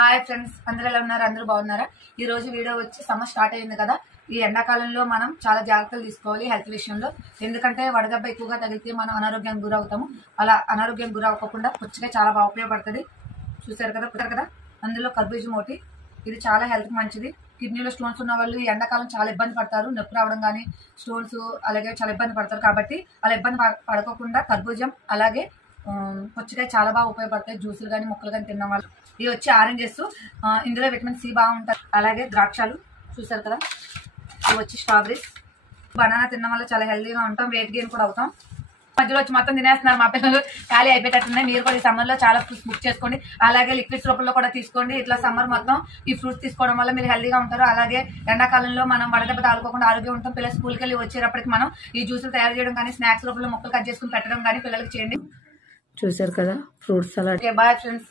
Hi friends, అందరూ ఎలా ఉన్నారు? అందరూ బాగున్నారా? ఈ రోజు వీడియో వచ్చి సమ్మర్ స్టార్ట్ అయింది కదా. ఈ ఎండాకాలంలో మనం చాలా జాగ్రత్తలు తీసుకోవాలి హెల్త్ విషయంలో. ఎందుకంటే వడదెబ్బ ఎక్కువగా తగిలితే మనం అనారోగ్యానికి గురవుతాము. అలా అనారోగ్యానికి గురవ్వకుండా పుచ్చకాయ చాలా బాగా ఉపయోగపడుతుంది. చూసారు కదా. అందులో కర్బూజం ఒకటి, ఇది చాలా హెల్త్ మంచిది. కిడ్నీలో స్టోన్స్ ఉన్న వాళ్ళు ఈ ఎండాకాలం చాలా ఇబ్బంది పడతారు. నొప్పి రావడం కానీ స్టోన్స్ అలాగే చాలా ఇబ్బంది పడతారు. కాబట్టి అలా ఇబ్బంది పడకోకుండా కర్బూజం అలాగే పుచ్చకాయ చాలా బాగా ఉపయోగపడతాయి. జ్యూసులు కానీ ముక్కలు కానీ తిన్న వాళ్ళు. ఇవి వచ్చి ఆరెంజెస్, ఇందులో విటమిన్ సి బాగుంటుంది. అలాగే ద్రాక్షలు చూసారు కదా. ఇవి వచ్చి స్ట్రాబెరీస్. బనానా తినడం వల్ల చాలా హెల్తీగా ఉంటాం, వెయిట్ గెయిన్ కూడా అవుతాం. మధ్యలో వచ్చి మొత్తం తినేస్తున్నారు మా పిల్లలు, ఖాళీ అయిపోయేటట్టున్నాయి. మీరు కూడా ఈ సమ్మర్లో చాలా ఫ్రూట్స్ బుక్ చేసుకోండి. అలాగే లిక్విడ్స్ రూపంలో కూడా తీసుకోండి. ఇట్లా సమ్మర్ మొత్తం ఈ ఫ్రూట్స్ తీసుకోవడం వల్ల మీరు హెల్తీగా ఉంటారు. అలాగే ఎండాకాలంలో మనం వడదెబ్బ తాలుకోకుండా ఆరోగ్యం ఉంటాం. పిల్లలు స్కూల్కి వెళ్ళి వచ్చేటప్పటికి మనం ఈ జ్యూసులు తయారు చేయడం కానీ స్నాక్స్ రూపంలో ముక్కలు కట్ చేసుకుని పెట్టడం కానీ పిల్లలకి చేయండి. చూసారు కదా ఫ్రూట్స్ సలాడ్. Bye friends.